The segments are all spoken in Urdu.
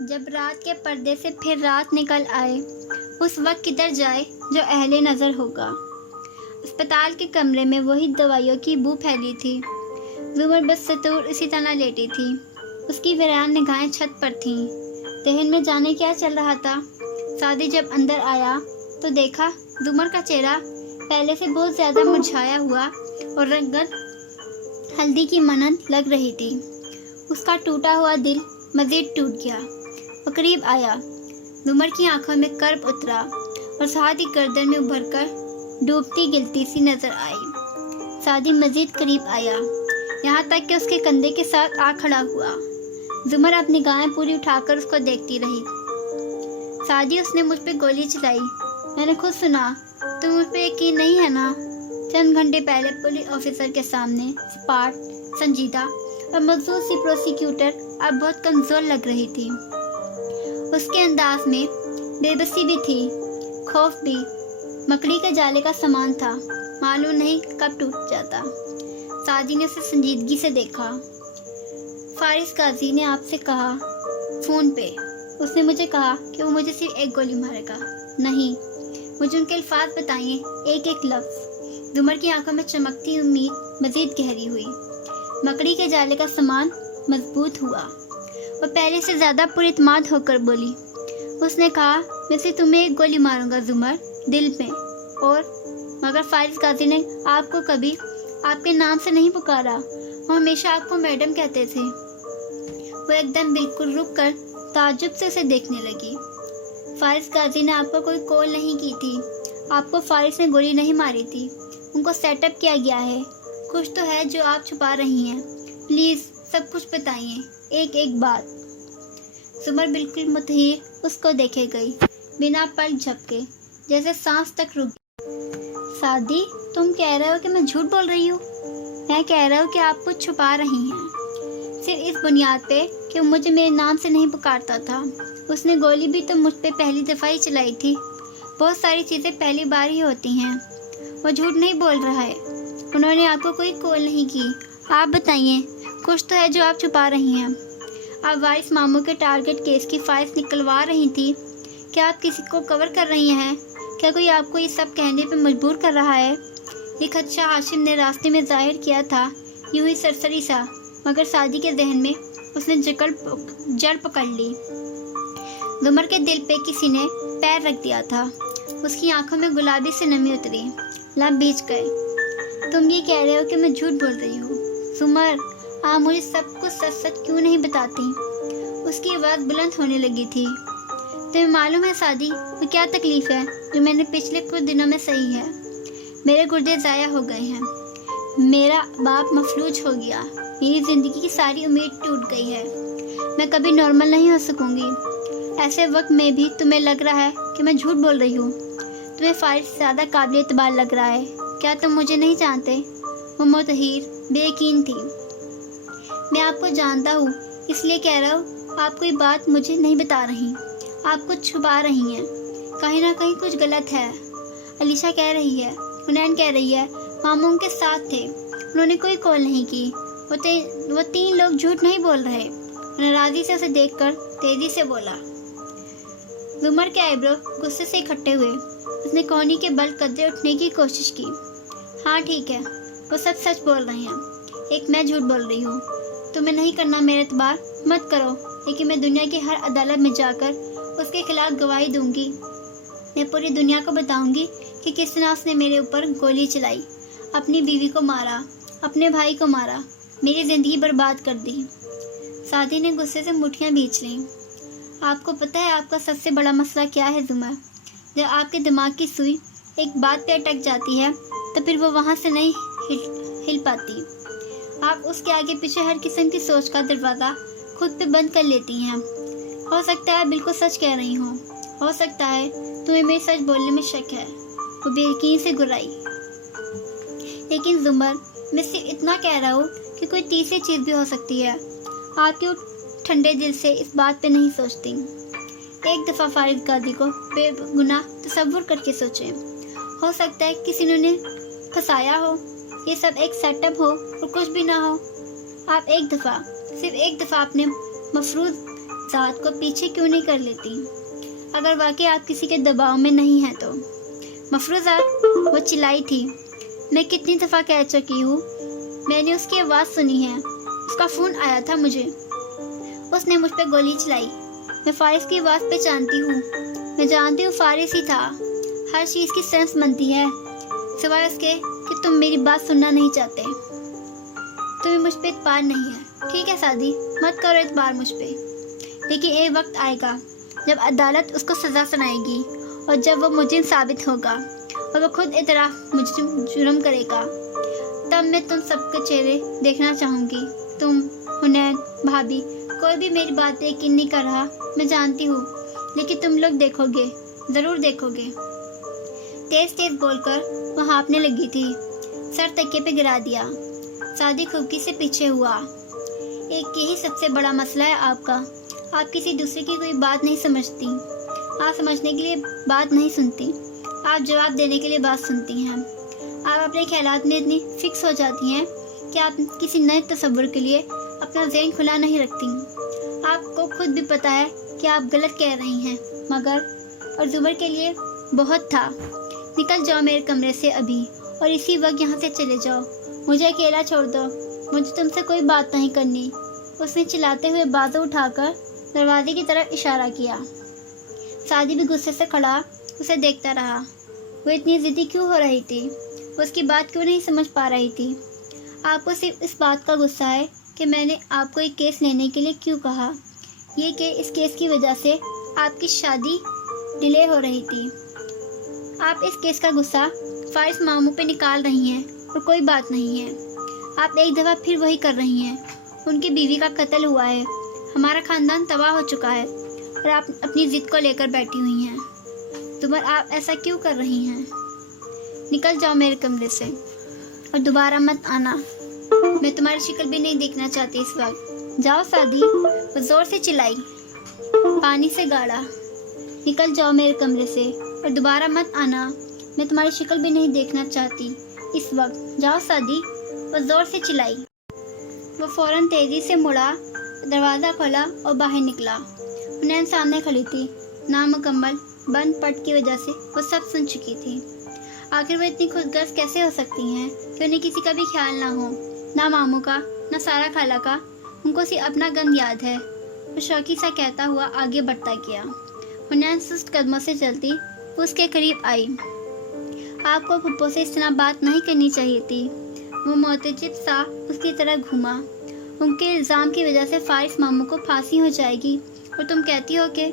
جب رات کے پردے سے پھر رات نکل آئے، اس وقت کدھر جائے جو اہل نظر ہوگا۔ اسپتال کے کمرے میں وہی دوائیوں کی بو پھیلی تھی۔ زمر بدستور اسی طرح لیٹی تھی، اس کی ویران نگاہیں چھت پر تھیں۔ ذہن میں جانے کیا چل رہا تھا۔ سعدی جب اندر آیا تو دیکھا زمر کا چہرہ پہلے سے بہت زیادہ مرجھایا ہوا اور رنگت ہلدی کی مانند لگ رہی تھی۔ اس کا ٹوٹا ہوا دل مزید ٹوٹ گیا۔ وہ قریب آیا، زمر کی آنکھوں میں کرب اترا اور سعدی گردن میں ابھر کر ڈوبتی گلتی سی نظر آئی۔ سعدی مزید قریب آیا، یہاں تک کہ اس کے کندھے کے ساتھ آ کھڑا ہوا۔ زمر اپنی نگاہیں پوری اٹھا کر اس کو دیکھتی رہی۔ سعدی، اس نے مجھ پہ گولی چلائی، میں نے خود سنا، تم مجھ پہ یقین نہیں ہے نا؟ چند گھنٹے پہلے پولیس آفیسر کے سامنے سپاٹ، سنجیدہ اور مضبوط سی پروسیکیوٹر اب بہت کمزور لگ رہی تھی۔ اس کے انداز میں بے بسی بھی تھی، خوف بھی۔ مکڑی کے جالے کا سامان تھا، معلوم نہیں کب ٹوٹ جاتا۔ سعدی نے اسے سنجیدگی سے دیکھا۔ فارس غازی نے آپ سے کہا فون پہ، اس نے مجھے کہا کہ وہ مجھے صرف ایک گولی مارے گا۔ نہیں، مجھے ان کے الفاظ بتائیے، ایک ایک لفظ۔ زمر کی آنکھوں میں چمکتی امید مزید گہری ہوئی۔ مکڑی کے جالے کا سامان مضبوط ہوا۔ وہ پہلے سے زیادہ پر اعتماد ہو کر بولی۔ اس نے کہا میں صرف تمہیں ایک گولی ماروں گا زمر، دل میں، اور مگر فارس غازی نے آپ کو کبھی آپ کے نام سے نہیں پکارا، وہ ہمیشہ آپ کو میڈم کہتے تھے۔ وہ ایک دم بالکل رک کر تعجب سے اسے دیکھنے لگی۔ فارس غازی نے آپ کو کوئی کال نہیں کی تھی، آپ کو فارس نے گولی نہیں ماری تھی، ان کو سیٹ اپ کیا گیا ہے۔ کچھ تو ہے جو آپ چھپا رہی ہیں، پلیز سب کچھ بتائیے، ایک ایک بات۔ زمر بالکل متحیر اس کو دیکھے گئی، بنا پلک جھپکے، جیسے سانس تک رک گئی۔ سعدی، تم کہہ رہے ہو کہ میں جھوٹ بول رہی ہوں؟ میں کہہ رہا ہوں کہ آپ کچھ چھپا رہی ہیں، صرف اس بنیاد پہ کہ وہ مجھے میرے نام سے نہیں پکارتا تھا۔ اس نے گولی بھی تو مجھ پہ پہلی دفعہ ہی چلائی تھی۔ بہت ساری چیزیں پہلی بار ہی ہوتی ہیں۔ وہ جھوٹ نہیں بول رہا ہے، انہوں نے آپ کو کوئی کال نہیں کی۔ آپ بتائیے، کچھ تو ہے جو آپ چھپا رہی ہیں۔ آپ وارث ماموں کے ٹارگٹ کیس کی فائلز نکلوا رہی تھی، کیا آپ کسی کو کور کر رہی ہیں؟ کیا کوئی آپ کو یہ سب کہنے پہ مجبور کر رہا ہے؟ یہ خدشہ ہاشم نے راستے میں ظاہر کیا تھا، یوں ہی سرسری سا، مگر سعدی کے ذہن میں اس نے جڑ پکڑ لی۔ زمر کے دل پہ کسی نے پیر رکھ دیا تھا۔ اس کی آنکھوں میں گلابی سے نمی اتری، لب بھیج گئے۔ تم یہ کہہ رہے ہو کہ میں جھوٹ بول رہی ہوں؟ زمر، آپ مجھے سب کچھ سچ سچ کیوں نہیں بتاتی؟ اس کی آواز بلند ہونے لگی تھی۔ تمہیں معلوم ہے سعدی، وہ کیا تکلیف ہے جو میں نے پچھلے کچھ دنوں میں سہی ہے؟ میرے گردے ضائع ہو گئے ہیں، میرا باپ مفلوج ہو گیا، میری زندگی کی ساری امید ٹوٹ گئی ہے، میں کبھی نارمل نہیں ہو سکوں گی۔ ایسے وقت میں بھی تمہیں لگ رہا ہے کہ میں جھوٹ بول رہی ہوں؟ تمہیں فارس زیادہ قابل اعتبار لگ رہا ہے، کیا تم مجھے نہیں جانتے؟ وہ متحیر، بے یقین تھی۔ میں آپ کو جانتا ہوں، اس لیے کہہ رہا ہوں، آپ کوئی بات مجھے نہیں بتا رہی، آپ کچھ چھپا رہی ہیں، کہیں نہ کہیں کچھ غلط ہے۔ علیشہ کہہ رہی ہے، حنین کہہ رہی ہے، ماموں ان کے ساتھ تھے، انہوں نے کوئی کال نہیں کی، وہ تین لوگ جھوٹ نہیں بول رہے۔ ناراضی سے اسے دیکھ کر تیزی سے بولا۔ زمر کے آئیبرو غصے سے اکٹھے ہوئے۔ اس نے کونی کے بل قدرے اٹھنے کی کوشش کی۔ ہاں ٹھیک ہے، وہ سب سچ بول رہے ہیں، ایک میں جھوٹ بول رہی ہوں۔ تمہیں نہیں کرنا میرا اعتبار، مت کرو، لیکن میں دنیا کی ہر عدالت میں جا کر اس کے خلاف گواہی دوں گی۔ میں پوری دنیا کو بتاؤں گی کہ کس طرح اس نے میرے اوپر گولی چلائی، اپنی بیوی کو مارا، اپنے بھائی کو مارا، میری زندگی برباد کر دی۔ سعدی نے غصے سے مٹھیاں بھینچ لیں۔ آپ کو پتہ ہے آپ کا سب سے بڑا مسئلہ کیا ہے زمر؟ جب آپ کے دماغ کی سوئی ایک بات پہ اٹک جاتی ہے تو پھر وہ وہاں سے نہیں ہل پاتی۔ آپ اس کے آگے پیچھے ہر قسم کی سوچ کا دروازہ خود پہ بند کر لیتی ہیں۔ ہو سکتا ہے بالکل سچ کہہ رہی ہوں، ہو سکتا ہے تمہیں میرے سچ بولنے میں شک ہے۔ وہ بے یقین سے گرائی۔ لیکن زمر، میں صرف اتنا کہہ رہا ہوں کہ کوئی تیسری چیز بھی ہو سکتی ہے۔ آپ کیوں ٹھنڈے دل سے اس بات پہ نہیں سوچتی؟ ایک دفعہ فارس غازی کو بے گناہ تصور کر کے سوچیں۔ ہو سکتا ہے کسی نے انہیں پھنسایا ہو، یہ سب ایک سیٹ اپ ہو اور کچھ بھی نہ ہو۔ آپ ایک دفعہ، صرف ایک دفعہ اپنے مفروض ذات کو پیچھے کیوں نہیں کر لیتی اگر واقعی آپ کسی کے دباؤ میں نہیں ہیں تو؟ مفروضہ، وہ چلائی تھی۔ میں کتنی دفعہ کہہ چکی ہوں، میں نے اس کی آواز سنی ہے، اس کا فون آیا تھا مجھے۔ اس نے مجھ پہ گولی چلائی۔ میں فارس کی آواز پہچانتی ہوں، میں جانتی ہوں فارس ہی تھا۔ ہر چیز کی سینس بنتی ہے سوائے اس کے کہ تم میری بات سننا نہیں چاہتے۔ تمہیں مجھ پہ اعتبار نہیں ہے، ٹھیک ہے سعدی، مت کرو اعتبار مجھ پہ، لیکن ایک وقت آئے گا جب عدالت اس کو سزا سنائے گی، اور جب وہ مجرم ثابت ہوگا اور وہ خود اعتراف جرم کرے گا، تب میں تم سب کے چہرے دیکھنا چاہوں گی۔ تم، حنین، بھابھی، کوئی بھی میری بات پہ یقین نہیں کر رہا، میں جانتی ہوں، لیکن تم لوگ دیکھو گے، ضرور دیکھو گے۔ تیز تیز بول کر وہ ہانپنے لگی تھی۔ سر تکیے پہ گرا دیا۔ سعدی خفگی سے پیچھے ہوا۔ ایک یہی سب سے بڑا مسئلہ ہے آپ کا، آپ کسی دوسرے کی کوئی بات نہیں سمجھتی، آپ سمجھنے کے لیے بات نہیں سنتی، آپ جواب دینے کے لیے بات سنتی ہیں۔ آپ اپنے خیالات میں اتنی فکس ہو جاتی ہیں کہ آپ کسی نئے تصور کے لیے اپنا ذہن کھلا نہیں رکھتی۔ آپ کو خود بھی پتہ ہے کہ آپ غلط کہہ رہی ہیں، مگر اور زبر کے لیے بہت تھا۔ نکل جاؤ میرے کمرے سے ابھی، اور اسی وقت یہاں سے چلے جاؤ، مجھے اکیلا چھوڑ دو، مجھے تم سے کوئی بات نہیں کرنی۔ اس نے چلاتے ہوئے بازو اٹھا کر دروازے کی طرف اشارہ کیا۔ سعدی بھی غصے سے کھڑا اسے دیکھتا رہا۔ وہ اتنی ضدی کیوں ہو رہی تھی؟ وہ اس کی بات کیوں نہیں سمجھ پا رہی تھی؟ آپ کو صرف اس بات کا غصہ ہے کہ میں نے آپ کو ایک کیس لینے کے لیے کیوں کہا، یہ کہ اس کیس کی وجہ سے آپ کی شادی ڈیلے ہو رہی تھی۔ آپ اس کیس کا غصہ فارس ماموں پہ نکال رہی ہیں، اور کوئی بات نہیں ہے۔ آپ ایک دفعہ پھر وہی کر رہی ہیں۔ ان کی بیوی کا قتل ہوا ہے، ہمارا خاندان تباہ ہو چکا ہے، اور آپ اپنی ضد کو لے کر بیٹھی ہوئی ہیں۔ تمہر آپ ایسا کیوں کر رہی ہیں؟ نکل جاؤ میرے کمرے سے، اور دوبارہ مت آنا، میں تمہاری شکل بھی نہیں دیکھنا چاہتی اس وقت۔ جاؤ سعدی، وہ زور سے چلائی، پانی سے گاڑا۔ نکل جاؤ میرے کمرے سے، اور دوبارہ مت آنا، میں تمہاری شکل بھی نہیں دیکھنا چاہتی اس وقت۔ جاؤ سعدی، وہ زور سے چلائی۔ وہ فوراً تیزی سے مڑا، دروازہ کھولا اور باہر نکلا۔ حنین سامنے کھڑی تھی۔ نامکمل بند پٹ کی وجہ سے وہ سب سن چکی تھی۔ آخر وہ اتنی خود غرض کیسے ہو سکتی ہیں کہ انہیں کسی کا بھی خیال نہ ہو، نہ ماموں کا، نہ سارا خالہ کا۔ ان کو صرف اپنا غم یاد ہے۔ وہ شوقی سا کہتا ہوا آگے بڑھتا گیا۔ حنین سست قدموں سے چلتی اس کے قریب آئی۔ آپ کو پھپھو سے اس طرح بات نہیں کرنی چاہیے تھی۔ وہ معتجب سا اس کی طرف گھوما۔ ان کے الزام کی وجہ سے فارس ماموں کو پھانسی ہو جائے گی، اور تم کہتی ہو کہ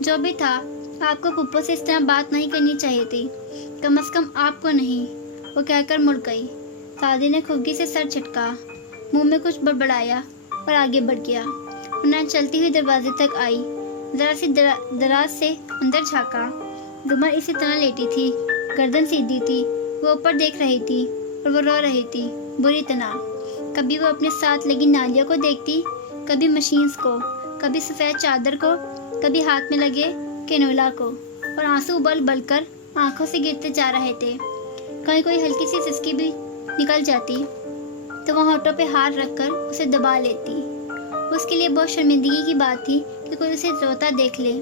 جو بھی تھا، آپ کو پھپھو سے اس طرح بات نہیں کرنی چاہیے تھی، کم از کم آپ کو نہیں، وہ کہہ کر مڑ گئی۔ سعدی نے خفگی سے سر جھٹکا، منہ میں کچھ بڑبڑایا اور آگے بڑھ گیا۔ حنین چلتی ہوئی دروازے تک آئی، ذرا سی دراز سے اندر جھانکا۔ زمر اسی طرح لیٹی تھی، گردن سیدھی تھی، وہ اوپر دیکھ رہی تھی، اور وہ رو رہی تھی بری طرح۔ کبھی وہ اپنے ساتھ لگی نالیوں کو دیکھتی، کبھی مشینز کو، کبھی سفید چادر کو، کبھی ہاتھ میں لگے کینولا کو، اور آنسو ابل بل کر آنکھوں سے گرتے جا رہے تھے۔ کہیں کوئی ہلکی سی سسکی بھی نکل جاتی تو وہ ہونٹوں پہ ہاتھ رکھ کر اسے دبا لیتی۔ اس کے لیے بہت شرمندگی کی بات تھی کہ کوئی اسے روتا دیکھ لے۔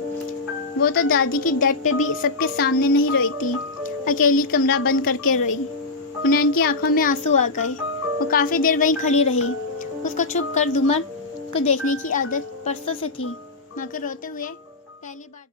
وہ تو دادی کی ڈیتھ پہ بھی سب کے سامنے نہیں روئی تھی، اکیلی کمرہ بند کر کے روئی۔ حنین کی آنکھوں میں آنسو آ گئے۔ وہ کافی دیر وہیں کھڑی رہی۔ اس کو چھپ کر زمر کو دیکھنے کی عادت برسوں سے تھی، مگر روتے ہوئے پہلی بار